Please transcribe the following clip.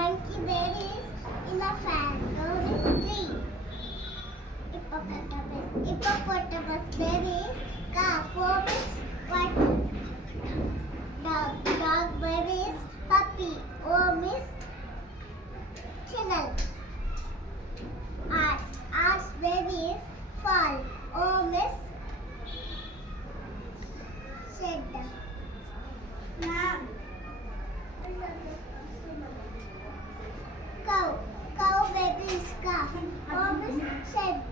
Monkey baby is elephant. Dog is tree. Hippopotamus baby is calf. Four is what? Dog baby is puppy. Worm is channel. Ass baby is fall. Worm is shed. Cow baby is calf. Worm is shed.